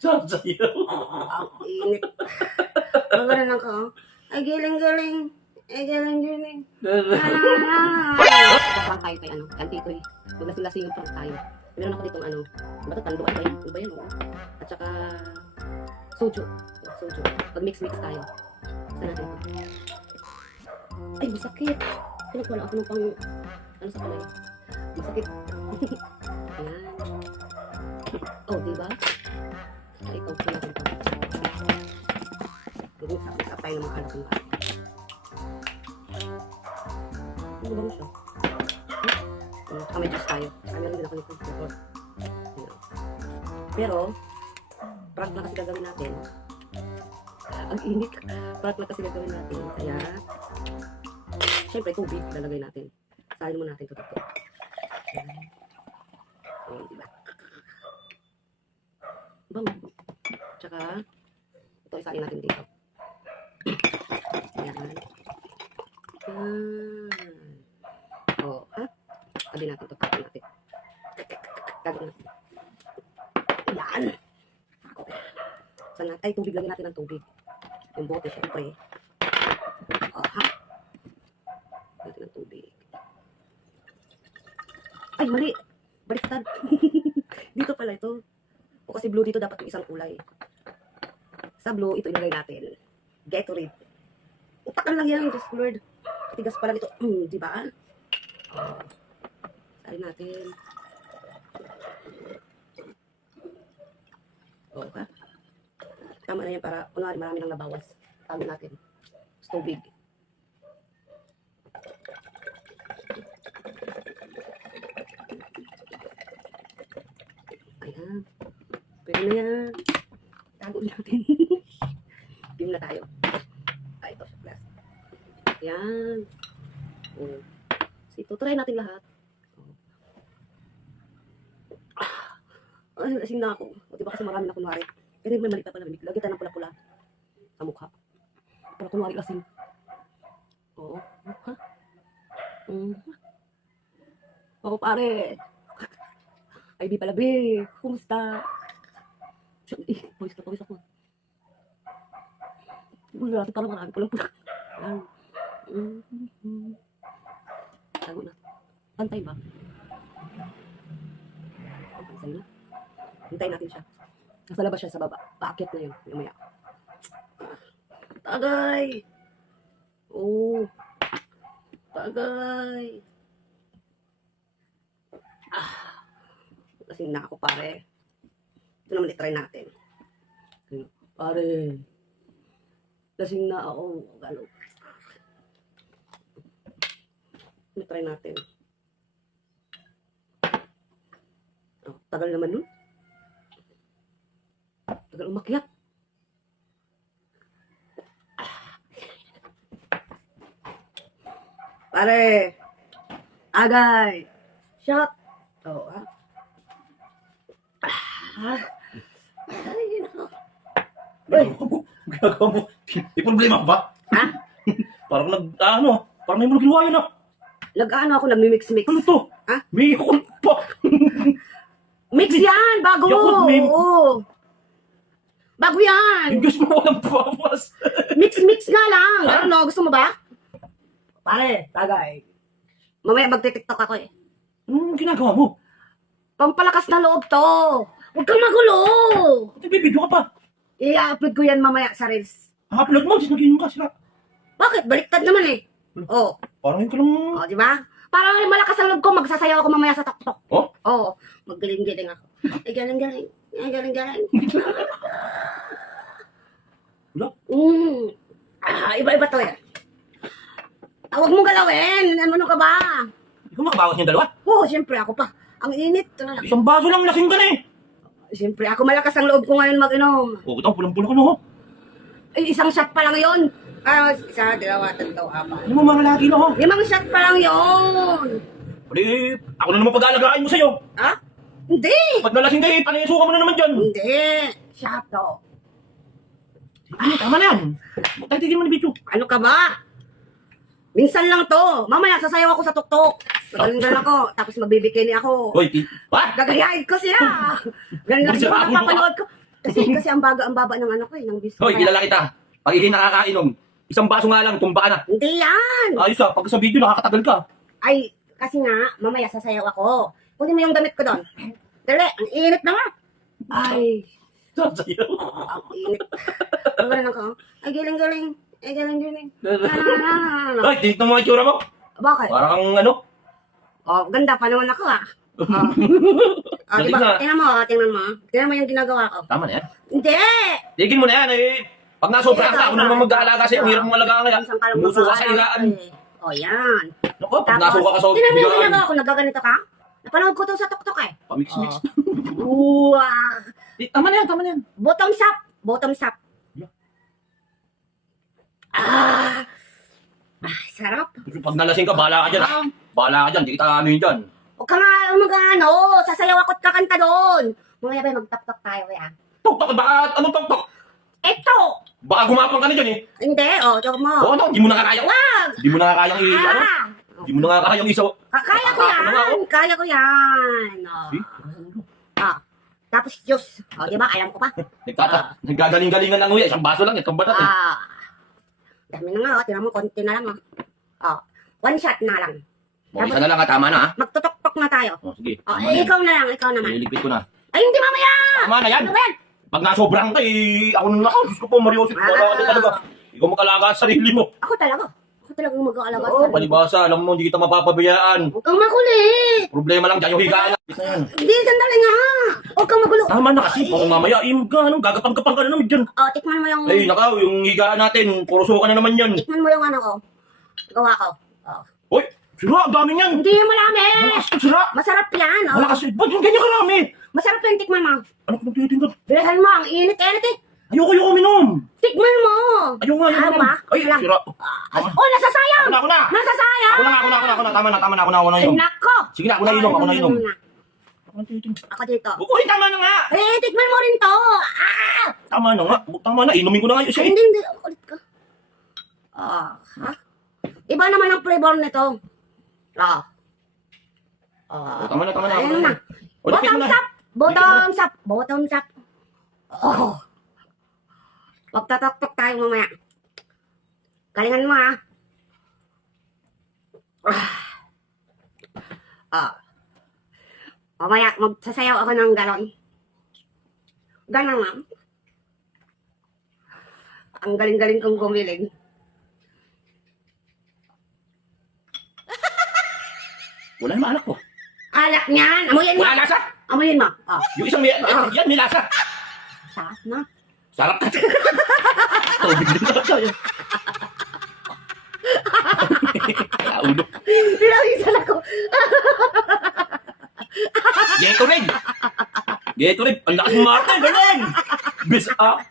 Sasayaw. Ang init. Magalan ako. Ay, giling-giling. Ay, giling-giling. Prank tayo kay ano, Kantitoy. Maglasing-lasingan prank tayo. Meron ako ditong ano, ba't tanduan ba yan? Ano ba yan? Oh? At saka, soju. Soju. Pag-mix-mix tayo. Saan natin ito? Ay, masakit. Pinagwala ako ng pang, ano sa kalay. Masakit. Ayan. Oh, diba? Ay, ito, natin ito. Mag-mix up tayo ng mga anak ng bata. Ano ba mo siya? Saka may juice tayo. Saka meron din ako nito. Pero, prank lang kasi gagawin natin. Ang init. Prank lang kasi gagawin natin. Kaya, syempre, tubig lalagay natin. Salin mo natin ito dito. Ayan, diba? Bango. Tsaka, ito isalin natin dito. Ayan. Ayan. O, ha? Tabi natin ito. Tabi natin. Tabi natin. Ayan. Saan natin? Ay, tubig. Lagyan natin ng tubig. Yung bote, syempre. O, ha? Natin ng tubig. Ay, mali. Baliktad. Dito pala ito. O kasi blue dito dapat yung isang kulay. Sa blue, ito ilagay natin. Gatorade. Utakan lang yan, Diyos Lord. Tigas pala nito. Diba? Salin natin. O, ha? Tama na yan para, kunwari marami nang nabawas. Talo natin. Tubig. Ayan. Pwede na yan. Tago natin. Game na tayo. Ay, ito. Plus. Ayan. Oh. So, ito. Try natin lahat. Ay, lasing na ako. O, diba kasi marami na kunwari. Pero may mali pa pala. Lagyan tayo ng pula-pula sa mukha. Para kunwari lasing. Oo. Ha? Oo, pare. Ay, di pala, be. Kumusta? Pawis na pawis ako. Wala natin parang marami pula-pula. Tago na. Pantay ba? Pantay na. Hintayin natin siya. Nasa labas siya sa baba. Paakyat na yun. Mamaya. Tagay! Oh. Tagay! Lasing na ako, pare. Ito naman itry natin. Pare. Lasing na ako. Galo. Itry natin. Oh, tagal naman nun. Tagal umakyat. Pare. Agay. Shot. Oh, ha? Ay, nako. Ginagawa mo. May problema ka ba? Ha? Parang parang may mga ginawa yun ah. Nag-ano ako, nagmi-mix-mix. Ano to? Ha? May ikot pa. Mix yan! Bago! Yakult, may- Oo. Bago yan! Yung gusto mo walang bawas. Mix-mix nga lang. Ano, gusto mo ba? Pare, tagay. Mamaya magtitiktok ako eh. Anong ginagawa mo? Pampalakas na loob to. Huwag kang magulo. Nagbibideo ka pa. I-upload ko yan mamaya sa Reels. Upload mo, just naging ka sila. Bakit? Baliktad naman eh. Oo. Parang yun ka lang. Oh, di ba? Para malakas ang loob ko, magsasayaw ako mamaya sa tok-tok. Oh? Oo. Magaling-galing ako. Ay, galing-galing. Ay, galing-galing. Wala. Iba-iba to eh. Huwag mong galawin. Ano ka ba? Ikaw makabawas niyang dalawa. Oo, siyempre ako pa. Ang init. Isang baso lang lasing ka na eh. Siyempre, ako malakas ang loob ko ngayon mag-inom. Oo, ito, pulang-pulang ka no. Ay, isang shot pa lang yun. Isa, dalawa, tatlo, apat. Ano mo mga lagi na ho? 5 shot pa lang yun. Pwede, ako na naman pag-aalagaan mo sa'yo. Ha? Hindi. Pag nalasing kayo, panayasuka mo na naman dyan. Hindi. Shot to. Ay, tama na yan. Magtagtigil mo ni Bicho. Ano ka ba? Minsan lang to. Mamaya, sasayaw ako sa tuktok. Magaling ako. Tapos magbibikini ako. Hoy, what? Gagayahin ko siya. Ganun lang Sira yung ulo ka. napapanood ko. Kasi ang baba ng ano ko eh, ng biscuit. Hoy, kilala kita. Pag hindi nakakainom, isang baso nga lang, tumba ka na. Hindi yan! Ayos ah, pag sa video nakakatagal ka. Ay, kasi nga, mamaya sasayaw ako. Kunin mo yung damit ko doon. Dali, ang init na nga. Ay, Sasayaw. ang init. Magaling ako. Ay, galing. Ay, galing. Hoy, tingnan mo ang itsura mo. Bakit? Parang kang ano. Oh, ganda pa naman ako ah. Oh, Galing diba? nga. Tingnan mo. Tingnan mo yung ginagawa ko. Tama na yan. Hindi! Tigil mo na yan eh. Pag nasobrahan ka, ako na naman mag-aalaga sa'yo. Ang hirap mong alagaan kaya. Isang kalong Umuso ka sa mag-aalala higaan. eh. Oh, yan. Naku, pag nasuka ka sa tingnan mo yung higaan. ginagawa ko. Nagaganito ka? Napanood ko to sa tuktok eh. Pamix-mix. Wow! Tama na yan. Bottoms up. Sarap. Pag nalasing ka, bahala ka dyan. Ah. Bahala ka dyan, di kita ano yun dyan. Huwag ka nga mag-ano, sasayaw ako't kakanta doon. Mamaya ba mag-tok-tok tayo kaya? Tok-tok, baka anong tok-tok? Eto! Baka gumapang ka na dyan eh. Hindi, tok mo. Oo, ano, di mo nakakayang. Wag! Di mo nakakayang ano? Ah! Di mo nakakayang isa. Kaya ko Ako na nga, yan! oh. Kaya ko yan! Eh, Tapos juice. Di ba? Alam ko pa. Nagkagaling-galingan lang uya. Isang baso lang, itong batat eh. Dami na nga, tinan mo, konti na lang. One shot na lang. O, isa na lang tama na ha. Magtutok-tok na tayo. O, sige. Ikaw na lang, ikaw naman. Nililigpit ko na. Ay, hindi mamaya! Tama na yan. Ano ba yan? Pag nasobrang ka eh, ako nung Diyos ko po, Mariosip, wala ka talaga. Ikaw makalaga sa sarili mo. Ako talaga mag-aalaga sa Oo, palibasa, alam mo, hindi kita mapapabayaan. Huwag kang makulit! Problema lang dyan, yung higaan na. Isa yan. Hindi, sandali nga! Huwag kang magulo! Tama na kasi, kung mamaya, gagapang-gapang ka na naman dyan. Tikman mo yung... Ay, nakaw, yung higaan natin, puro suka na naman yan. Tikman mo yung ano ko. Gawa ko. Uy, sira, ang dami niyan. Hindi marami! Malakas to, sira. Masarap yan, Malakas, ba't yung ganyan karami? Masarap yan, tikman mo. Ano kung titingnan? Bilhan mo, ang init-init eh. Ayoko uminom. Tikman mo! Ayoko nga, Ano ayoko. ba? Ay, Lang. sira. Oh, nasasayang! Ako na. Nasasayang! Ako na. Tama na, ako na Ay, inom. nako! Sige na, ako na inom. Ako dito. Uy, tama na nga. Tikman mo rin to! Tama na, inumin ko na nga yun siya. Hindi. Ulit ka. Ha? Iba naman ang flavor nito. Tama na. Ayun na. O, dikit mo na. Bottoms up. Magtatok-tok tayo mamaya. Galingan mo ha. Mamaya magsasayaw ako ng galon. Ganon lang. Ang galing-galing kong gumiling. Wala naman anak ko. Alak niyan! Amuyin mo! Wala lasa. Amuyin mo! Yung isang yan, may lasa. Sarap na. Sarap ka. Tubig din na tayo. Kaya ulo. Pinawisan ako. Gatorade. Ang lakas ng Martin, galing. Bis up.